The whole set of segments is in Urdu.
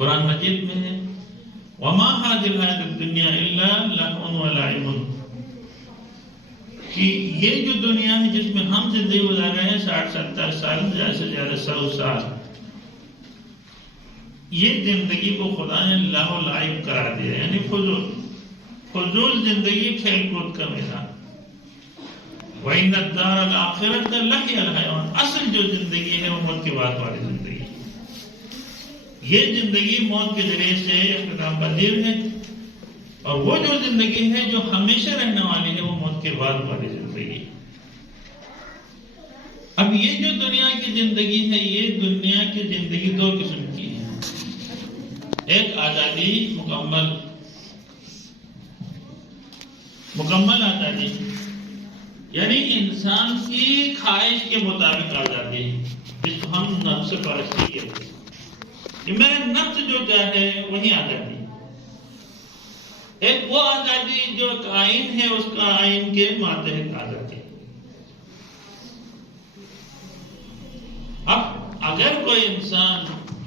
قرآن مجید میں ہے وما هذه الحیاۃ الدنیا الا لهو ولعب، کہ یہ جو دنیا ہے جس میں ہم زندگی گزار رہے ہیں 60-70 سال، زیادہ سے زیادہ 100 سال، یہ زندگی کو خدا نے لہو و لعب قرار دیا، یعنی فضول زندگی، کھیل کود کا میدان۔ وَإِنَّ الدَّارَ الْآخِرَةَ لَهِيَ الْحَيَوَانُ، اصل جو زندگی ہے وہ موت کے بعد والی زندگی ہے۔ یہ زندگی موت کے ذریعے سے اختتام پذیر ہے، اور وہ جو زندگی ہے جو ہمیشہ رہنے والی ہے وہ موت کے بعد والی زندگی ہے۔ اب یہ جو دنیا کی زندگی ہے، یہ دنیا کی زندگی دو قسم کی ہے، ایک آزادی، مکمل آزادی، یعنی انسان کی خواہش کے مطابق آزادی، جس کو ہم نفس پرستی کہتے ہیں، کہ میرا نفس جو چاہے وہی آزادی۔ ایک وہ آزادی جو ایک آئین ہے، اس کا آئین کے ماتحت آزادی۔ اب اگر کوئی انسان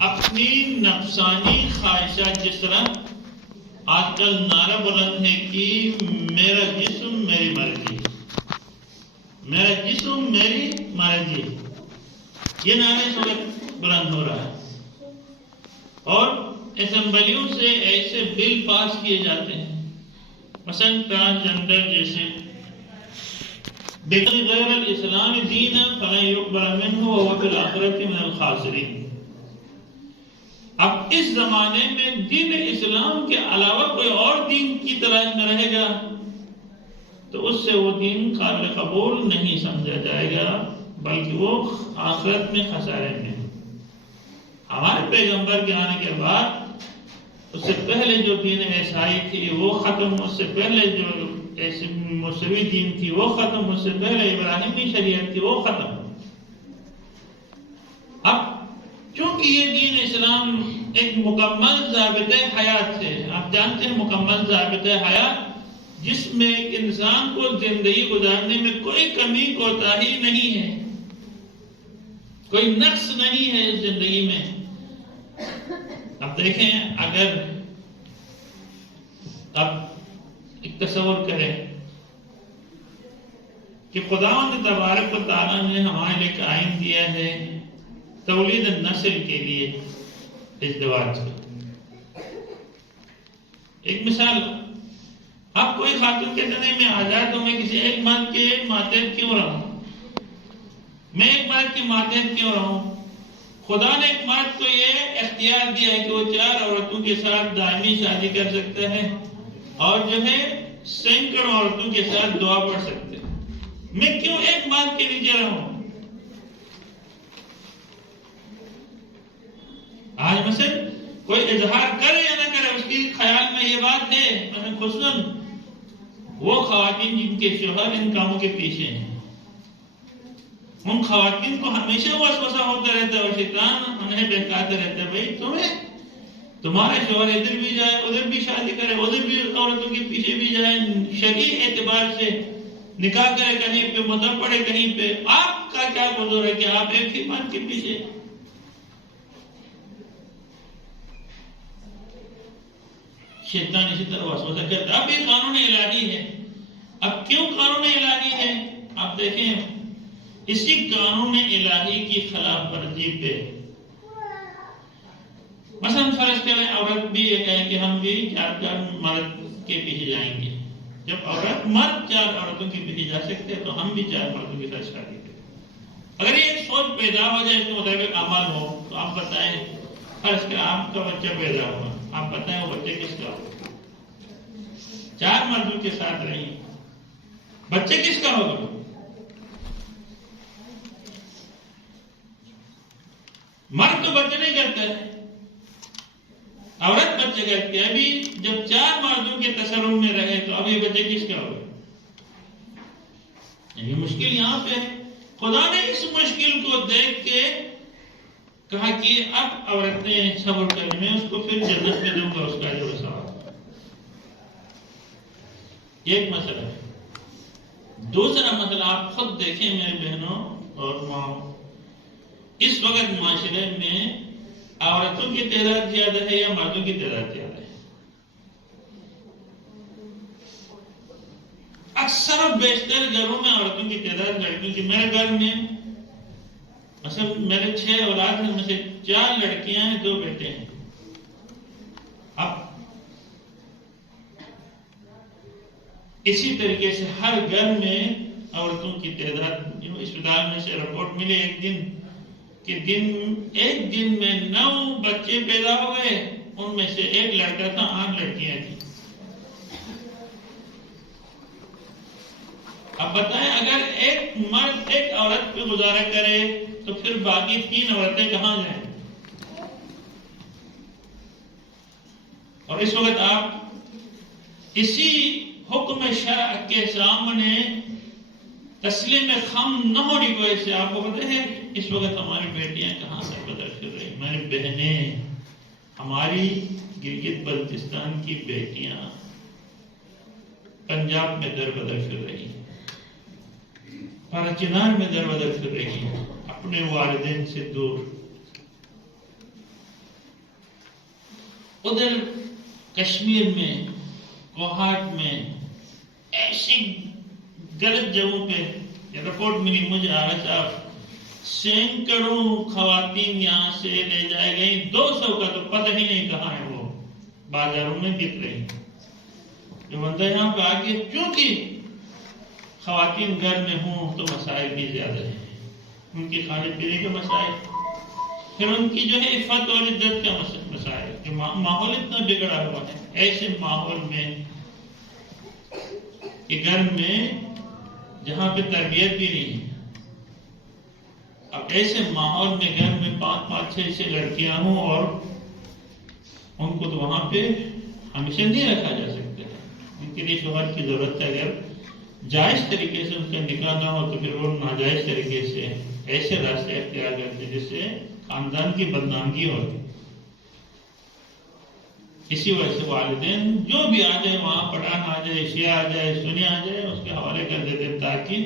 اپنی نفسانی خواہشات، جس طرح آج کل نعرہ بلند ہے کہ میرا جسم میری مرضی، میرا جسم میری مرضی، یہ نعرہ اس وقت بلند ہو رہا ہے، اور اسمبلیوں سے ایسے بل پاس کیے جاتے ہیں، مثلا ٹرانسجنڈر جیسے، غیر الاسلام دین فلن یقبل منہ وہو فی الآخرۃ من الخاسرین۔ اب اس زمانے میں دین اسلام کے علاوہ کوئی اور دین کی تلاش میں رہے گا تو اس سے وہ دین قابل قبول نہیں سمجھا جائے گا، بلکہ وہ آخرت میں خسارے میں۔ ہمارے پیغمبر کے آنے کے بعد اس سے پہلے جو دین عیسائی تھی وہ ختم، اس سے پہلے جو موسوی دین تھی وہ ختم، اس سے پہلے ابراہیمی شریعت تھی وہ ختم۔ اب چونکہ یہ دین اسلام ایک مکمل ضابطۂ حیات ہے، آپ جانتے ہیں مکمل ضابطۂ حیات، جس میں ایک انسان کو زندگی گزارنے میں کوئی کمی کوتاہی نہیں ہے، کوئی نقص نہیں ہے اس زندگی میں۔ اب دیکھیں، اگر اب ایک تصور کریں کہ خداوند تبارک و تعالیٰ نے ہمارے لیے ایک آئین دیا ہے تولید نسل کے لیے ازدواج کا۔ ایک مثال، اب کوئی خاتون کہتے ہیں میں آزاد ہوں، میں کسی ایک مرد کے ماتحت کیوں رہوں، میں ایک مرد کے ماتحت کیوں رہوں؟ خدا نے ایک مرد کو یہ اختیار دیا ہے کہ وہ 4 عورتوں کے ساتھ دائمی شادی کر سکتا ہے، اور جو ہے سینکڑوں عورتوں کے ساتھ دعا پڑھ سکتے ہیں، میں کیوں ایک مرد کے نیچے رہوں؟ آج مثلا کوئی اظہار کرے یا نہ کرے، اس کی خیال میں یہ بات ہے، مثلا خصوصاً وہ خواتین جن کے شوہر ان کاموں کے پیچھے ہیں، ان خواتین کو ہمیشہ وسوسہ ہوتا رہتا ہے اور شیطان انہیں بہکاتا رہتا ہے، بھائی تمہارے شوہر ادھر بھی جائے، ادھر بھی شادی کرے، ادھر بھی عورتوں کے پیچھے بھی جائے، شرعی اعتبار سے نکاح کرے کہیں پہ، مذہب پڑھے کہیں پہ، آپ کا کیا قصور ہے کہ آپ ایک ہی مرد کے پیچھے؟ شیطان اسی طرح وسوسہ کرتا ہے۔ اب یہ قانون الہی ہے۔ اب کیوں قانون الہی ہے؟ آپ دیکھیں، اسی قانون الہی کی خلاف ورزی پہ مثلا فرض کریں عورت بھی یہ کہے کہ ہم بھی 4 مرد کے پیچھے جائیں گے، جب مرد 4 عورتوں کے پیچھے جا سکتے ہیں تو ہم بھی 4 مردوں کے ساتھ شادی کریں۔ اگر یہ ایک سوچ پیدا ہو جائے، اس کے مطابق عمل ہو، تو آپ بتائیں، فرض کریں آپ کا بچہ پیدا ہوا، آپ بتائیں وہ بچے کس کا ہوگا؟ 4 مردوں کے ساتھ رہیں، بچے کس کا ہوگا؟ مرد تو بچے نہیں کرتا ہے، عورت بچے کرتی ہے۔ ابھی جب 4 مردوں کے تصرف میں رہے تو اب یہ بچے کس کا ہوگا؟ یہ مشکل یہاں پہ خدا نے اس مشکل کو دیکھ کے کہا کہ اب عورت نے صبر کرنے میں اس کو پھر جنت میں دوں گا اس کا جو ثواب۔ یہ ایک مسئلہ ہے۔ دوسرا مسئلہ آپ خود دیکھیں میرے بہنوں اور ماں، اس وقت معاشرے میں عورتوں کی تعداد زیادہ ہے یا مردوں کی تعداد زیادہ ہے؟ اکثر و بیشتر گھروں میں عورتوں کی تعداد لڑکیوں کی. میرے گھر میں مثلا میرے 6 اولاد ہیں، ان میں سے 4 لڑکیاں ہیں، 2 بیٹے ہیں. اب اسی طریقے سے ہر گھر میں عورتوں کی تعداد، اسپتال میں سے رپورٹ ملی ایک دن میں 9 بچے پیدا ہو گئے، ان میں سے 1 لڑکا تھا، 8 لڑکیاں تھیں. اب بتائیں اگر ایک مرد ایک عورت پہ گزارا کرے تو پھر باقی 3 عورتیں کہاں جائیں؟ اور اس وقت آپ اسی حکم شرع کے سامنے تسلیم خم نہ ہونے کی وجہ سے آپ کو پتہ ہے اس وقت ہماری بیٹیاں کہاں سے بدر کر رہی ہیں، ہماری بہنیں، ہماری گلگت بلتستان کی بیٹیاں پنجاب میں در بدر کر رہی ہیں، چنار میں در بدر کر رہی ہیں، اپنے والدین سے دور. ادھر کشمیر میں، کوہاٹ میں ایسی غلط جگہوں پہ رپورٹ ملی مجھے آگا صاحب، سینکڑوں خواتین یہاں سے لے جائے گئی، 200 کا تو پتہ ہی نہیں کہاں ہے، وہ بازاروں میں بک رہی. جو بندہ یہاں پہ آگے کیونکہ خواتین گھر میں ہوں تو مسائل بھی زیادہ ہیں، ان کی کھانے پینے کے مسائل، پھر ان کی جو ہے عفت اور عزت کا مسائل، جو ماحول اتنا بگڑا ہوا ہے. ایسے ماحول میں کہ گھر میں جہاں پہ تربیت بھی نہیں ہے، اب ایسے ماحول میں گھر میں 5-5 6 لڑکیاں ہوں اور ان کو تو وہاں پہ ہمیشہ نہیں رکھا جا سکتا ہے. ان کے لیے شوہر کی ضرورت ہے. اگر جائز طریقے سے ان کا نکاح نہ ہو تو پھر وہ ناجائز طریقے سے ایسے راستے اختیار کرتے جس سے خاندان کی بدنامگی ہوتی. اسی وجہ سے والدین جو بھی آ جائے وہاں پٹھان آ جائے، شیعہ آ جائے، سنی آ جائے، اس کے حوالے کر دیتے ہیں تاکہ،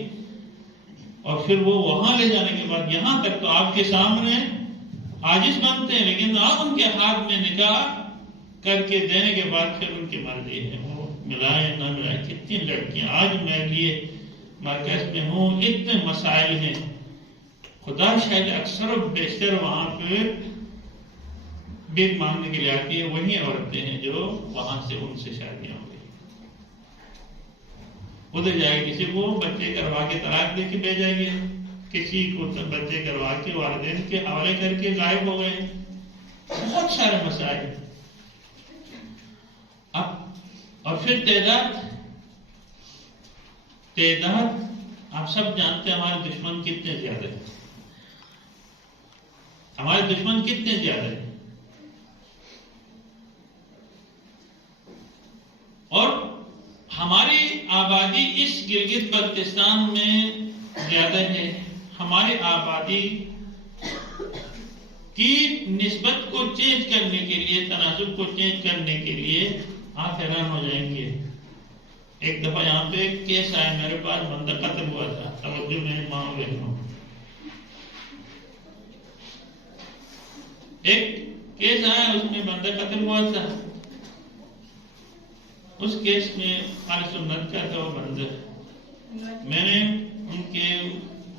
اور پھر وہ وہاں لے جانے کے بعد یہاں تک تو آپ کے سامنے عاجز بنتے ہیں، لیکن آپ ان کے ہاتھ میں نکاح کر کے دینے کے بعد پھر ان کی مرضی ہے وہ ملائے نہ ملائے. کتنی لڑکیاں آج میں لیے مرکز میں ہوں، اتنے مسائل ہیں، خدا شاید اکثر و بیشتر وہاں پہ بھیک مانگنے کے لیے آتی ہے وہی عورتیں ہیں جو وہاں سے ان سے شادیاں ہو گئی. ادھر جائے کسی کو بچے کروا کے طلاق دے کے بھیجیں گے، کسی کو بچے کروا کے والدین کے حوالے کر کے غائب ہو گئے. بہت سارے مسائل. اب اور پھر تعداد آپ سب جانتے ہیں ہمارے دشمن کتنے زیادہ ہیں، ہمارے دشمن کتنے زیادہ ہیں. اور ہماری آبادی اس گلگت بلتستان میں زیادہ ہے. ہماری آبادی کی نسبت کو چینج کرنے کے لیے، تناسب کو چینج کرنے کے لیے آپ حیران ہو جائیں گے. ایک دفعہ یہاں پہ ایک کیس آیا میرے پاس، بندہ قتل ہوا تھا. توجہ میری ماں بہنوں، ایک کیس آیا اس میں بندہ قتل ہوا تھا. اس کیس میں اہل سنت کا تھا وہ بندہ. میں نے ان کے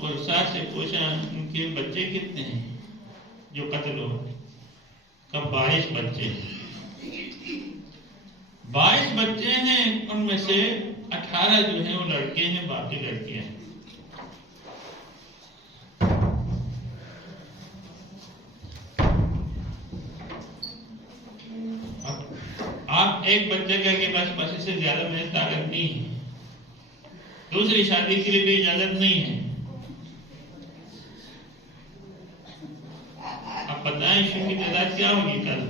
ورثاء سے پوچھا ان کے بچے کتنے ہیں جو قتل ہو. کب 22 بچے ہیں. 22 بچے ہیں، ان میں سے 18 جو ہیں وہ لڑکے ہیں، باقی لڑکیاں ہیں. آپ ایک بچے کا کہ بس اس سے زیادہ میں طاقت نہیں ہے، دوسری شادی کے لیے بھی اجازت نہیں ہے. اب بتائیں شو کی تعداد کیا ہوگی کل.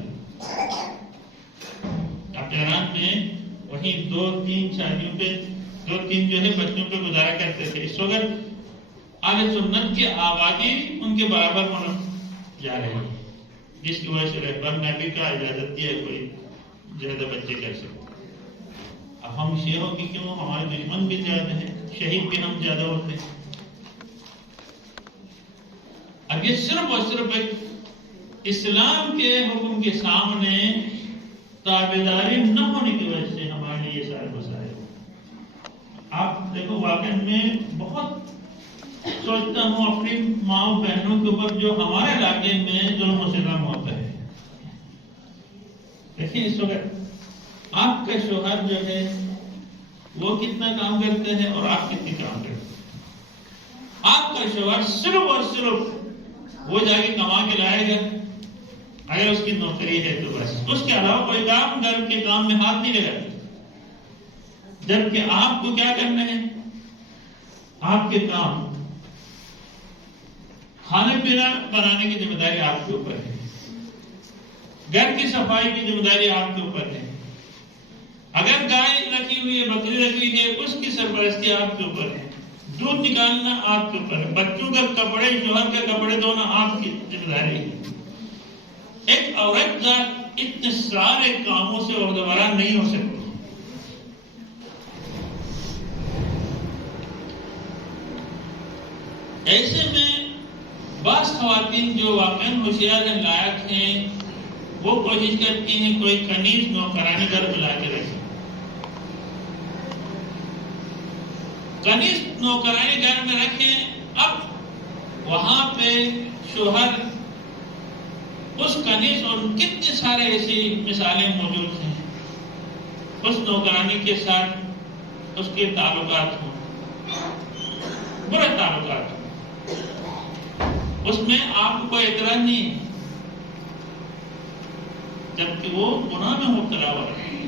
اب جہران میں وہیں 2-3 شادیوں پہ 2-3 جو ہے بچوں پہ گزارا کرتے تھے. اس وقت اہل سنت کی آبادی ان کے برابر ہونا جا رہی ہے، جس کی وجہ سے رہبر نے بھی کہا اجازت دی ہے کوئی زیادہ بچے کر سکتے. اب ہم شیعوں کی کیوں، ہمارے دشمن بھی زیادہ ہیں، شہید بھی ہم زیادہ ہوتے ہیں. اب یہ صرف اور صرف اسلام کے حکم کے سامنے تابعداری نہ ہونے کی وجہ سے ہمارے لیے یہ سارے مسائل۔ آپ دیکھو واقعہ میں بہت سوچتا ہوں اپنی ماں بہنوں کے اوپر جو ہمارے علاقے میں ظلم و ستم ہوتا ہے۔ دیکھیں اس وقت آپ کا شوہر جو ہے وہ کتنا کام کرتے ہیں اور آپ کتنی کام کرتے ہیں۔ آپ کا شوہر صرف اور صرف وہ جا کے کما کے لائے گا اگر اس کی نوکری ہے تو بس، اس کے علاوہ کوئی کام گھر کے کام میں ہاتھ نہیں لگاتے، جبکہ آپ کو کیا کرنا ہے؟ آپ کے کام کھانے پینا بنانے کی ذمہ داری آپ کے اوپر ہے، گھر کی صفائی کی ذمہ داری آپ کے اوپر ہے، اگر گائے رکھی ہوئی ہے بکری رکھی ہوئی ہے اس کی سرپرستی آپ کے اوپر ہے، دودھ نکالنا آپ کے اوپر ہے، بچوں کا کپڑے شوہر کے کپڑے دھونا آپ کی ذمہ داری ہے۔ ایک عورت ذات اتنے سارے کاموں سے عہدیدار نہیں ہو سکتی۔ ایسے میں بعض خواتین جو واقعی ہوشیار ہیں، لائق ہیں، وہ کوشش کرتی ہیں کوئی کنیز نوکرانی گھر میں لا کے رکھیں۔ کنیز نوکرانی گھر میں رکھیں، اب وہاں پہ شوہر اس کنیز اور کتنے سارے ایسی مثالیں موجود ہیں، اس نوکرانی کے ساتھ اس کے تعلقات ہوں، برے تعلقات ہوں، اس میں آپ کو کوئی اعتراض نہیں ہے، جبکہ وہ گناہ میں مبتلا ہوا ہے،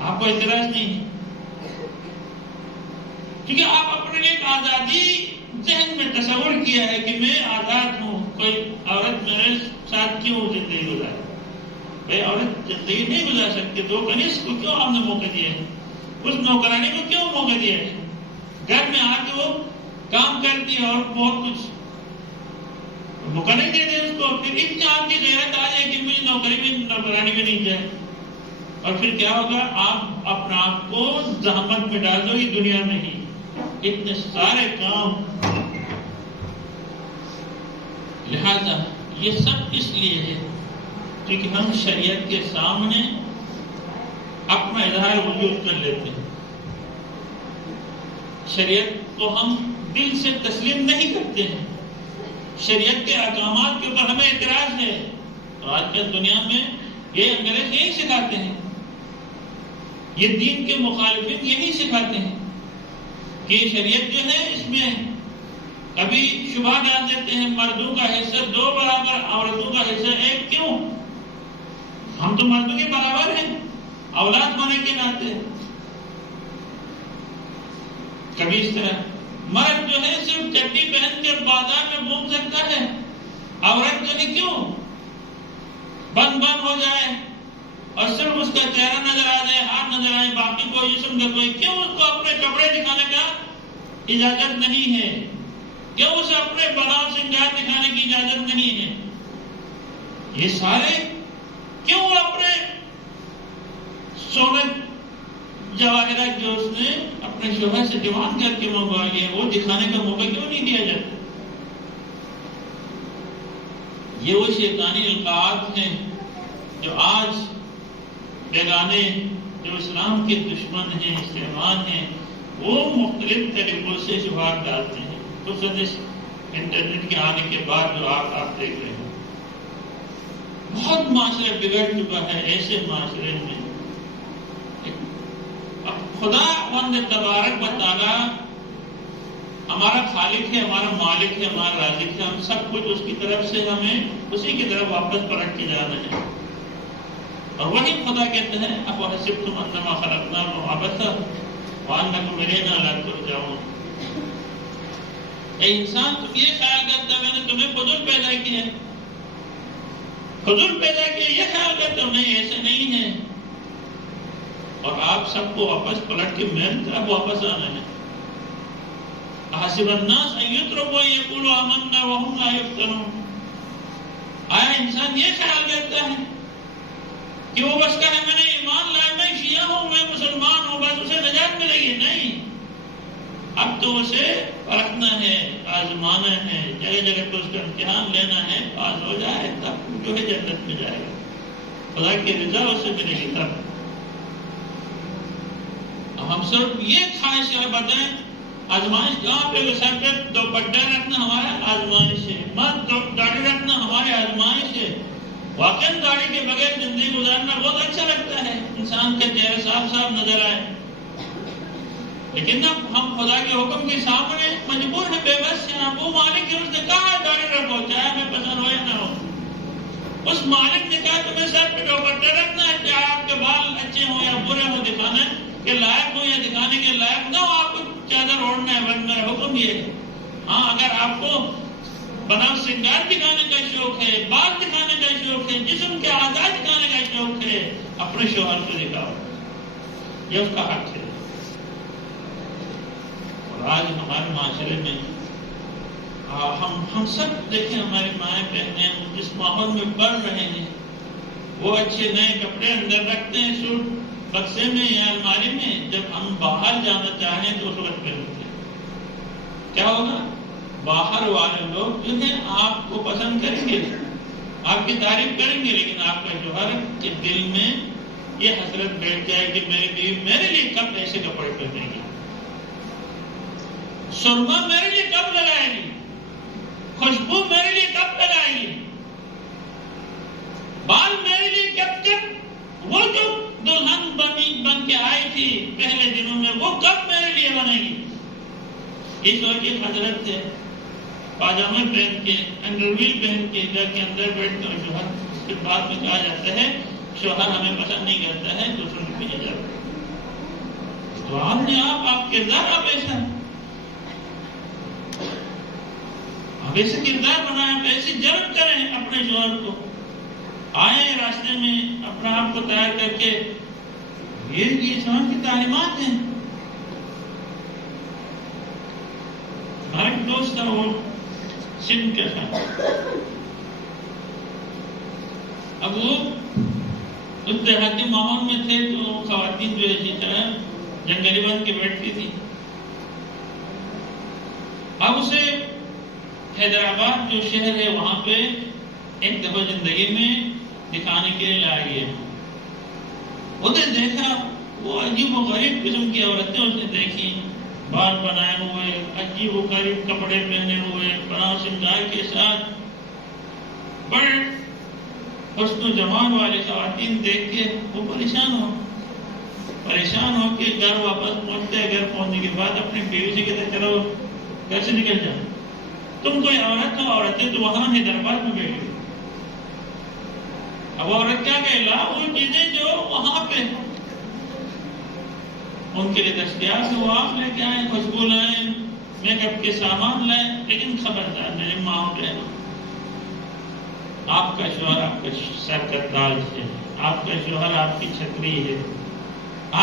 آپ کو اعتراض نہیں ہے، کیونکہ آپ اپنے لیے ایک آزادی ذہن میں تصور کیا ہے کہ میں آزاد ہوں، کوئی عورت میرے ساتھ کیوں زندگی گزارے؟ بھائی عورت زندگی نہیں گزار سکتی تو کنیز کو کیوں آپ نے موقع دیا ہے؟ اس نوکرانی کو کیوں موقع دیا ہے؟ گھر میں آ کے وہ کام کرتی ہے اور بہت کچھ موقع نہیں دیتے اس کو، پھر اتنی آپ کی غیرت آ جائے کہ مجھے نوکری بھی نوکرانی بھی نہیں جائے، اور پھر کیا ہوگا؟ آپ اپنا آپ کو زحمت میں ڈال دو گی دنیا میں ہی، اتنے سارے کام۔ لہذا یہ سب اس لیے ہے کیونکہ ہم شریعت کے سامنے اپنا اظہار وجود کر لیتے ہیں، شریعت کو ہم دل سے تسلیم نہیں کرتے ہیں، شریعت کے احکامات کے اوپر ہمیں اعتراض ہے۔ تو آج کل دنیا میں یہ انگریز یہی سکھاتے ہیں، یہ دین کے مخالفین یہی سکھاتے ہیں کہ شریعت جو ہے اس میں کبھی شبہ ڈال دیتے ہیں، مردوں کا حصہ 2 برابر، عورتوں کا حصہ 1 کیوں؟ ہم تو مردوں کے برابر ہیں اولاد ہونے کے ناطے۔ کبھی اس طرح مرد جو ہے صرف چٹی پہن کے بازار میں گھوم سکتا ہے، عورت جو ہے کیوں بند ہو جائے اور صرف اس کا چہرہ نظر آ جائے، ہاتھ نظر آئے، باقی کوئی جسم کا کوئی، کیوں اس کو اپنے کپڑے دکھانے کا اجازت نہیں ہے؟ کیوں اسے اپنے بناؤ سنگار دکھانے کی اجازت نہیں ہے؟ یہ سارے کیوں اپنے سونے جواہرات جو اس نے اپنے شوہر سے دیوان کر کے منگوا لیا وہ دکھانے کا موقع کیوں نہیں دیا جاتا؟ یہ وہ شیطانی القاعات ہیں جو آج بیگانے جو اسلام کے دشمن ہیں، استعمال ہیں، وہ مختلف طریقوں سے شبہات ڈالتے ہیں، خصوصاً انٹرنیٹ کے آنے کے بعد جو آپ دیکھ رہے ہیں۔ بہت معاشرہ بگڑ چکا ہے، ایسے معاشرے میں خدا وند تبارک و تعالی ہمارا خالق ہے، ہمارا مالک ہے، ہمارا رازق ہے، ہم سب کچھ اس کی طرف سے، ہمیں اسی کی طرف واپس پلٹ کے جانا ہے۔ اور وہی خدا کہتے ہیں افحسبتم انما خلقناکم عبثا وانکم الینا لا ترجعون۔ اے انسان تم یہ خیال کرتا میں نے تمہیں فضول پیدا کیا ہے، فضول پیدا کیا، یہ خیال کرتا ہوں نہیں، ایسے نہیں ہے، اور آپ سب کو واپس پلٹ کے میری طرف واپس آنا ہے۔ احسب الناس ان یترکوا ان یقولوا آمنا وهم لا یفتنون۔ آیا انسان یہ خیال کرتا ہے کہ وہ بس کہے میں نے ایمان لایا، میں شیعہ ہوں، میں مسلمان ہوں، بس اسے نجات ملے گی؟ نہیں، اب تو اسے پرکھنا ہے، آزمانا ہے، جگہ جگہ پہ اس کا امتحان لینا ہے، پاس ہو جائے تب جو ہے جنت میں جائے گا، خدا کی رضا اسے ملے گی تب۔ اب ہم صرف یہ خواہش کر بتائیں، آزمائش کہاں پہ؟ سر پہ دوپٹہ رکھنا ہمارا آزمائش ہے، مت داڑھی رکھنا ہماری آزمائش ہے۔ واقعی داڑھی کے بغیر زندگی گزارنا بہت اچھا لگتا ہے، انسان کا چہرہ صاف صاف نظر آئے، لیکن اب ہم خدا کے حکم کے سامنے مجبور ہیں، بے بس ہیں۔ وہ مالک نے اس نے کہا داڑھی رکھو، چاہے ہمیں پسند ہو یا نہ ہو۔ اس مالک نے کہا تمہیں سر پہ دوپٹہ رکھنا ہے، چاہے آپ کے بال اچھے ہوں یا برے ہوں، دکھانے کے لائق ہو یا دکھانے کے لائق نہ ہو، آپ کو چادر اوڑھنا ہے، بس میرا حکم یہ ہے۔ ہاں، اگر آپ کو بناؤ سنگار دکھانے کا شوق ہے، بال دکھانے کا شوق ہے، جسم کے اعضاء دکھانے کا شوق ہے، اپنے شوہر کو دکھاؤ، یہ اس کا حق ہے۔ اور آج ہمارے معاشرے میں ہم سب دیکھیں، ہماری مائیں بہنیں ہم جس ماحول میں پڑھ رہے ہیں، وہ اچھے نئے کپڑے اندر رکھتے ہیں سوٹ بکسے میں یا الماری میں، جب ہم باہر جانا چاہیں تو اس وقت پہنتے ہیں۔ کیا ہوگا؟ باہر والے لوگ جو ہیں آپ کو پسند کریں گے، آپ کی تعریف کریں گے، لیکن آپ کا شوہر کے دل میں یہ حسرت بیٹھ جائے کہ میری بیوی میرے لیے کب ایسے کپڑے پہنے گی، سرما میرے لیے کب لگائے گی، خوشبو میرے لیے کب لگائے گی، بال میرے لیے کب وہ جو دلہن بن کے آئی تھی پہلے دنوں میں وہ کب میرے لیے بنے گی۔ یہ سوچ کے حضرت ہے، پاجامے پہن کے انڈرویل پہن کے گھر کے اندر بیٹھتے ہیں شوہر، پھر بعد میں کہا جاتا ہے شوہر ہمیں پسند نہیں کرتا ہے، دوسروں کو بھیجا جاتا ہے۔ تو آپ نے آپ کردار آپ ایسا آپ ایسے کردار بنائیں، آپ ایسی جلب کریں اپنے شوہر کو، آئیں راستے میں اپنا آپ کو تیار کر کے، یہ اسلام کی تعلیمات ہیں۔ ہمارا ایک دوست تھا، وہ سندھ کا تھا، اب وہ اس دیہاتی ماحول میں تھے تو خواتین جو اسی طرح جنگلی بن کے بیٹھتی تھی۔ اب اسے حیدرآباد جو شہر ہے وہاں پہ ایک دفعہ زندگی میں دکھانے کے لیے لایا گیا۔ اس نے دیکھا وہ عجیب و غریب قسم کی عورتیں اس نے دیکھی، بال بنائے ہوئے، عجیب و غریب کپڑے پہنے ہوئے، بناؤ سنگار کے ساتھ، بڑے حسن و جمال والی خواتین دیکھ کے وہ پریشان ہو کے گھر واپس پہنچتے ہیں۔ گھر پہنچنے کے بعد اپنی بیوی سے کہتے چلو گھر سے نکل جاؤ، تم کوئی عورت ہو، عورتیں تو وہاں حیدرآباد میں بیٹھی۔ اب عورت کیا کہلا؟ وہ چیزیں جو وہاں پہ ان کے لیے دستیاب ہے وہ آپ لے کے آئیں، خوشبو لائیں، میک اپ کے سامان لائیں، لیکن خبردار میری ماں بہن، آپ کا شوہر آپ کا سر کا تاج ہے، آپ کا شوہر آپ کی چھتری ہے،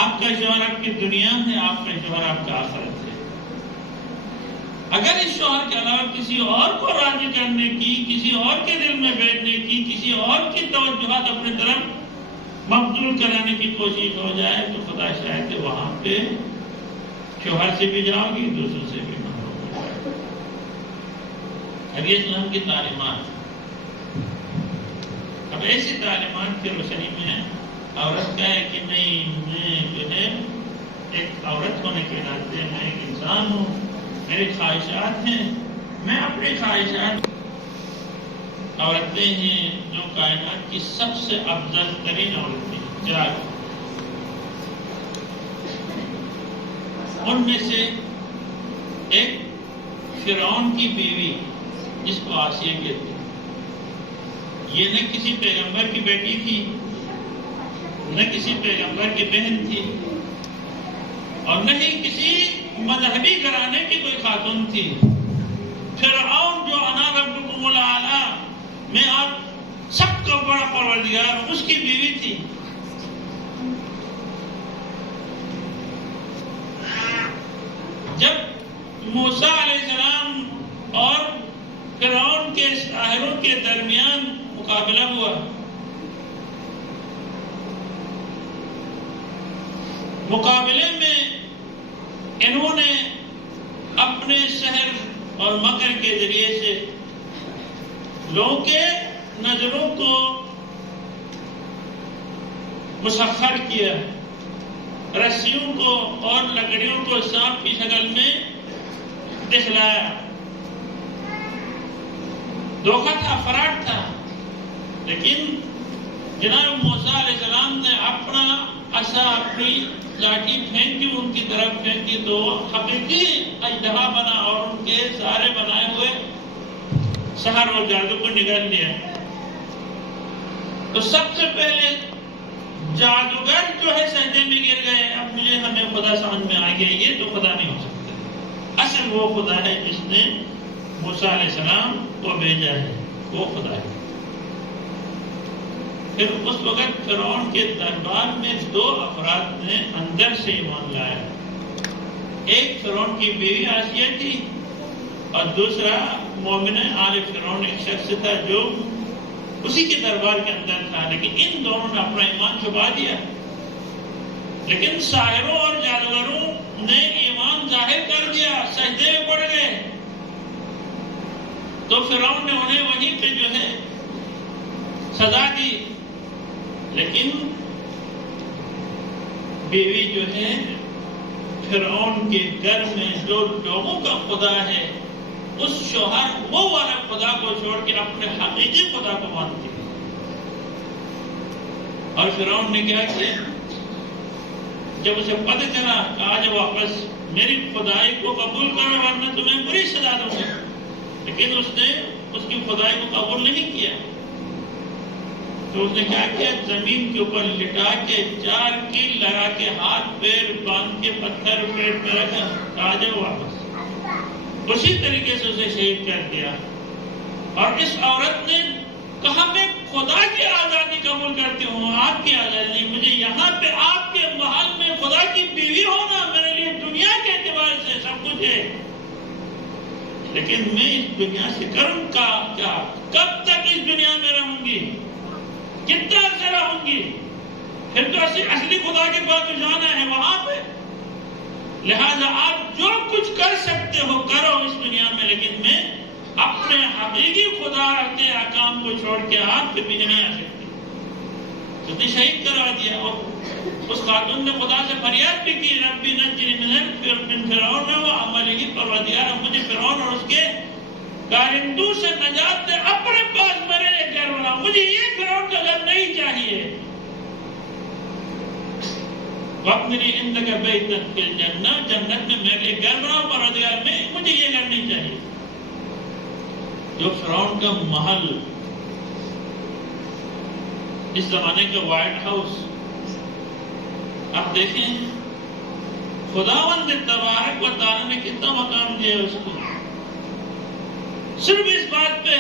آپ کا شوہر آپ کی دنیا ہے، آپ کا شوہر آپ کا آخرت ہے۔ اگر اس شوہر کے علاوہ کسی اور کو راضی کرنے کی، کسی اور کے دل میں بیٹھنے کی، کسی اور کی توجہات اپنی طرف مبذول کرانے کی کوشش ہو جائے تو خدا شاید کہ وہاں پہ شوہر سے بھی جاؤ گی، دوسروں سے بھی محروم ہو جائے۔ اب یہ اسلام کی تعلیمات، اب ایسی تعلیمات کی روشنی میں عورت کا ہے کہ نہیں، میں جو ہے ایک عورت ہونے کے ناطے میں ایک انسان ہوں، میری خواہشات ہیں، میں اپنی خواہشات، عورتیں ہیں جو کائنات کی سب سے افضل ترین عورتیں، چار، ان میں سے ایک فرعون کی بیوی جس کو آسیہ کہتے ہیں، یہ نہ کسی پیغمبر کی بیٹی تھی، نہ کسی پیغمبر کی بہن تھی، اور نہ ہی کسی مذہبی گھرانے کی کوئی خاتون تھی۔ فرعون جو انا ربکم الاعلی، میں آپ سب کا بڑا پروردگار ہوں، اس کی بیوی تھی۔ جب موسیٰ علیہ السلام اور فرعون کے ساحروں کے درمیان مقابلہ ہوا، مقابلے میں انہوں نے اپنے سحر اور مکر کے ذریعے سے لوگوں کے نظروں کو کو مسخر کیا، رسیوں کو اور لکڑیوں کو سانپ کی شکل میں دکھلایا۔ دھوکہ تھا، فراڈ تھا، لیکن جناب موسیٰ علیہ السلام نے اپنا عصا، اپنی لاٹھی پھینکی، ان کی طرف پھینکی تو حقیقی اژدہا بنا اور ان کے سارے بنائے ہوئے سحر اور جادو کو نگل لیا۔ تو سب سے پہلے جادوگر جو ہے سجدے میں گر گئے۔ اب مجھے ہمیں خدا سمجھ میں آ گیا، یہ تو خدا نہیں ہو سکتا، اصل وہ خدا ہے جس نے موسیٰ علیہ السلام کو بھیجا ہے، وہ خدا ہے۔ پھر اس وقت فرعون کے دربار میں دو افراد نے اندر سے ایمان لایا، ایک فرعون کی بیوی آسیہ تھی اور دوسرا مومن آل فرعون ایک شخص تھا جو اسی کے دربار کے اندر تھا، لیکن ان دونوں نے اپنا ایمان چھپا دیا۔ لیکن ساحروں اور جادوگروں نے ایمان ظاہر کر دیا، سجدے میں پڑ گئے، تو فرعون نے انہیں وہیں پہ جو ہے سزا دی۔ لیکن بیوی جو ہے فرعون کے گھر میں جو لوگوں کا خدا ہے، اس شوہر وہ والا خدا کو چھوڑ کے اپنے حقیقی خدا کو مانتی ہے۔ اور فرعون نے کیا کیا؟ جب اسے پتہ چلا کہ آج واپس میری خدائی کو قبول کرو ورنہ تمہیں بری سزا دوں گا، لیکن اس نے اس کی خدائی کو قبول نہیں کیا۔ تو اس نے کیا کیا؟ زمین کے اوپر لٹا کے 4 کیل لگا کے ہاتھ پیر باندھ کے پتھر پیٹ میں رکھا، آ جاؤ واپس۔ اسی طریقے سے اسے شہید کر دیا۔ اور اس عورت نے کہا میں خدا کی آزادی قبول کرتی ہوں، آپ کی آزادی نہیں، مجھے یہاں پہ آپ کے محل میں خدا کی بیوی ہونا میرے لیے دنیا کے اعتبار سے سب کچھ ہے، لیکن میں اس دنیا سے کروں کا کیا؟ کب تک اس دنیا میں رہوں گی؟ کتنا عرصہ رہوں گی؟ پھر تو اصلی خدا کے پاس جانا ہے وہاں پہ۔ لہذا آپ جو کچھ کر سکتے ہو کرو اس دنیا میں، لیکن میں اپنے حقیقی خدا کے احکام کو چھوڑ کے آپ کے پیچھے نہیں آ سکتی۔ اس نے شہید کروا دیا۔ اور اس خاتون نے خدا سے فریاد بھی کی، ربی نجنی من فرعون وعملہ، پروردگار مجھے فرعون اور اس کے کارندوں سے نجات دے، اپنے پاس میرے لیے گھر بنا، مجھے یہ فرعون کا گھر نہیں چاہیے۔ وَابْنِ عِندَكَ بَيْتًا فِي الْجَنَّةِ، جنت میں میرے لیے گھر بناؤ پروردگار، میں مجھے یہ گھر نہیں چاہیے۔ جو فرعون کا محل، اس زمانے کا وائٹ ہاؤس، آپ دیکھیں خداوند تبارک و تعالیٰ نے کتنا مقام دیا اس کو، صرف اس بات پہ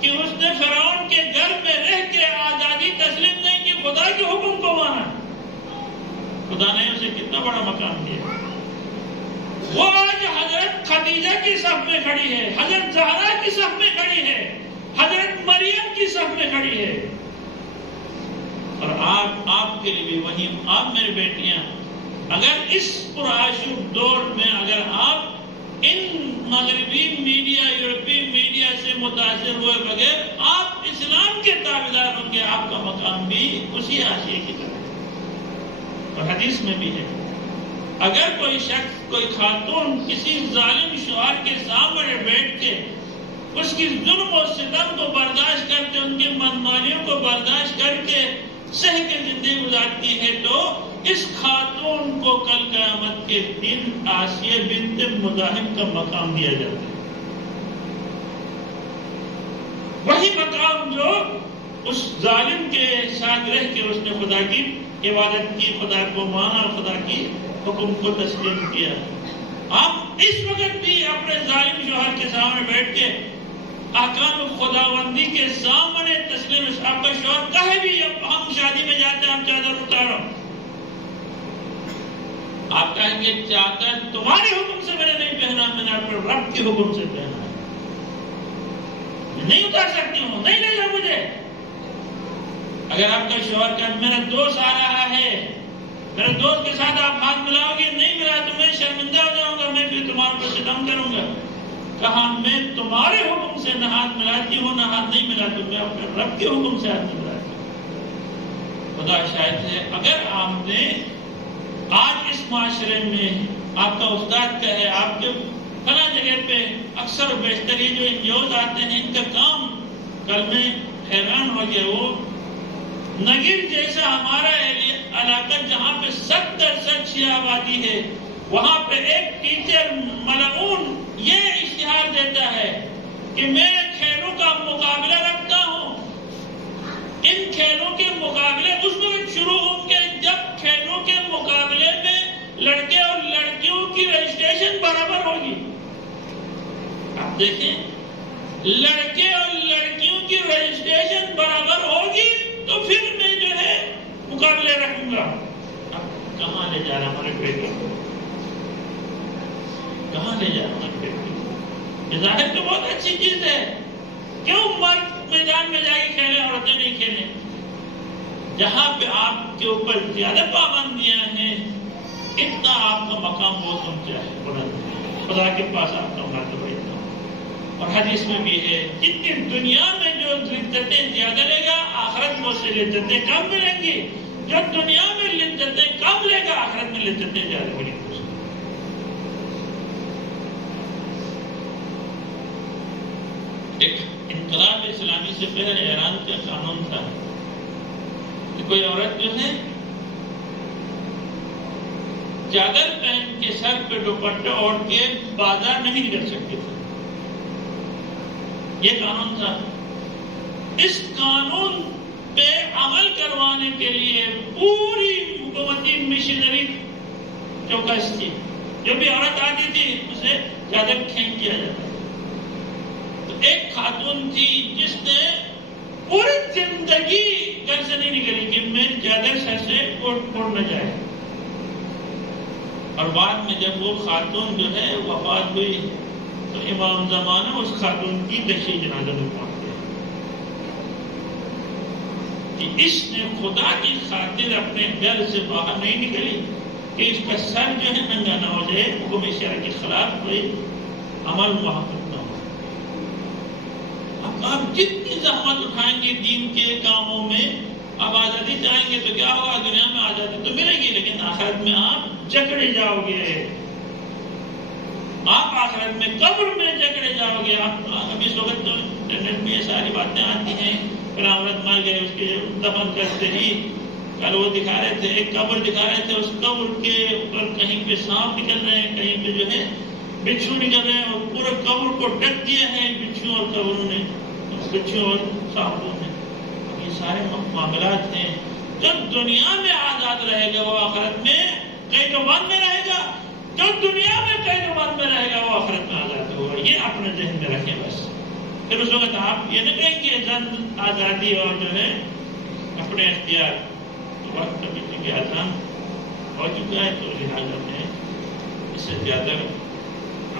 کہ اس نے فرعون کے گھر میں رہ کے آزادی تسلیم نہیں کی، خدا کے حکم کو مانا۔ خدا نے اسے کتنا بڑا مقام دیا۔ وہ آج حضرت خدیجہ کی صف میں کھڑی ہے، حضرت زہرا کی صف میں کھڑی ہے، حضرت مریم کی صف میں کھڑی ہے۔ اور آپ کے لیے بھی وہی، آپ میری بیٹیاں، اگر اس پرآشوب دور میں اگر آپ ان مغربی میڈیا، یورپی میڈیا سے متاثر ہوئے بغیر آپ اسلام کے تابعدار ہوں گے، آپ کا مقام بھی اسی حاشیے کی طرح ہے۔ اور حدیث میں بھی ہے، اگر کوئی شخص، کوئی خاتون کسی ظالم شوہر کے سامنے بیٹھ کے اس کی ظلم و ستم کو برداشت کرتے، ان کی منمانیوں کو برداشت کر کے سہ کے زندگی گزارتی ہے، تو اس خاتون کو کل قیامت کے دن آسیہ بنت مزاحم کا مقام دیا جاتا ہے۔ وہی مقام جو اس ظالم کے ساتھ رہ کے اس نے خدا کی عبادت کی، خدا کو مانا، خدا کی حکم کو تسلیم کیا۔ آپ اس وقت بھی اپنے ظالم شوہر کے سامنے بیٹھ کے احکام خداوندی کے سامنے تسلیم، آپ کا شوہر کہے بھی ہم شادی میں جاتے ہیں ہم چادر اتارو، آپ کہیں گے چادر تمہارے حکم سے میں نے نہیں پہنا، میں نے اپنے رب کے حکم سے پہنا، نہیں اتار سکتی ہوں، نہیں لے جاؤ مجھے۔ اگر آپ کا شوہر کا میرا دوست آ رہا ہے، میرے دوست کے ساتھ آپ ہاتھ ملاؤ گے، نہیں ملا تو میں شرمندہ ہو جاؤں گا، میں بھی تمہارے پر ستم کروں گا، کہا میں تمہارے حکم سے نہ ہاتھ ملاتی ہوں نہ ہاتھ نہیں ملاتی ہوں، میں اپنے رب کے حکم سے ہاتھ ملاتی ہوں۔ خدا شاہد ہے، اگر آپ نے آج اس معاشرے میں آپ کا استاد کا ہے، آپ کے فلاں جگہ پہ اکثر و بیشتر یہ جو NGOs آتے ہیں، ان کا کام کل میں حیران ہو گیا، وہ نگیر جیسا ہمارا علاقہ جہاں پہ 70% شیعہ آبادی ہے، وہاں پہ ایک ٹیچر ملعون یہ اشتہار دیتا ہے کہ میں کھیلوں کا مقابلہ رکھتا ہوں۔ ان کھیلوں کے مقابلے اس وقت شروع ہوں گے جب کھیلوں کے مقابلے میں لڑکے اور لڑکیوں کی رجسٹریشن برابر ہوگی۔ آپ دیکھیں، لڑکے اور لڑکیوں کی رجسٹریشن برابر ہوگی تو پھر میں جو ہے مقابلے رکھوں گا۔ اب کہاں لے جا رہا ہمارے بیٹے کو؟ کہاں لے جا رہا ہمارے بیٹے کو؟ یہ ظاہر تو بہت اچھی چیز ہے، کیوں مرد میدان میں جا کے کھیلیں، عورتیں نہیں کھیلیں؟ جہاں پہ آپ کے اوپر زیادہ پابندیاں ہیں، اتنا آپ کا مقام بہت اونچا ہے، بلند ہے، خدا کے پاس آپ کا مرتبہ اتنا۔ اور حدیث میں بھی ہے، جتنی دنیا میں جو لذتیں زیادہ لے گا، آخرت میں اس سے لذتیں کم ملیں گی۔ جو دنیا میں لذتیں کم لے گا، آخرت میں لذتیں زیادہ ملیں گی۔ ایک انقلاب اسلامی سے پہلے ایران کا قانون تھا کہ کوئی عورت جو ہے چادر پہن کے سر پہ دوپٹہ اوڑھ کے بازار نہیں نکل سکتی تھی۔ یہ قانون تھا۔ اس قانون پہ عمل کروانے کے لیے پوری حکومتی مشنری چوکس تھی۔ جو بھی عورت آتی تھی اسے چادر کھینچ دیا جاتا تھا۔ تو ایک خاتون تھی جس نے پوری زندگی گھر سے نہیں نکلی کہ میں چادر سر سے اوڑھ نہ جائے۔ اور بعد میں جب وہ خاتون جو ہے وفات ہوئی تو امام زمانہ اس خاتون کی دشی جنازہ میں پہنچ گیا کہ اس نے خدا کی خاطر اپنے گھر سے باہر نہیں نکلی کہ اس کا سر جو ہے ننگا نہ ہو جائے، حکم شرع کے خلاف کوئی عمل محبت نہ ہو۔ اب آپ جتنی زحمت اٹھائیں گے دین کے کاموں میں، اب آزادی چاہیں گے تو کیا ہوگا؟ دنیا میں آزادی تو ملے گی لیکن آخرت میں آپ جکڑے جاؤ گے۔ آپ آخرت میں قبر میں جکڑے جاؤ گے۔ آپ ابھی اس وقت تو انٹرنیٹ میں یہ ساری باتیں آتی ہیں، پھر عورت مر گئے اس کے دفن کرتے ہی کل وہ دکھا رہے تھے، ایک قبر دکھا رہے تھے، اس قبر کے اوپر کہیں پہ سانپ نکل رہے ہیں، کہیں پہ جو ہے بچھو نکل رہے ہیں، اور پورے قبر کو ڈھک دیا ہے بچھو اور قبروں نے، بچھو اور سانپوں نے۔ یہ سارے معاملات ہیں۔ جو دنیا میں آزاد رہے گا وہ آخرت میں قید و بند میں رہے گا، جو دنیا میں قید و بند میں رہے گا وہ آخرت میں آزاد ہوگا۔ یہ اپنے ذہن میں رکھیں بس۔ پھر اس وقت آپ یہ نہ کہیں کہ زند آزادی اور جو ہے اپنے اختیار، وقت ابھی چونکہ آسان ہو چکا ہے تو لہٰذا میں اس سے زیادہ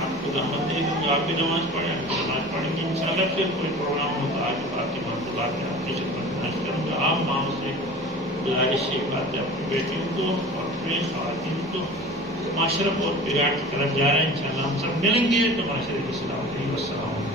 آپ کو زحمت نہیں دوں گا۔ آپ کی نماز پڑھیں، آپ کی نماز پڑھیں گے انشاءاللہ۔ پھر کوئی پروگرام ہوتا ہے آگے باقی معاملات میں آپ کی خدمت میں عرض کروں گا۔ آپ ماں سے گزارش یہ بات ہے اپنی بیٹیوں کو اور اپنے خواتین کو، معاشرہ بہت بگاڑ کی طرف جا رہے ہیں، انشاءاللہ ہم سب ملیں گے تو معاشرے کی اصلاح ہوگی۔ والسلام علیکم۔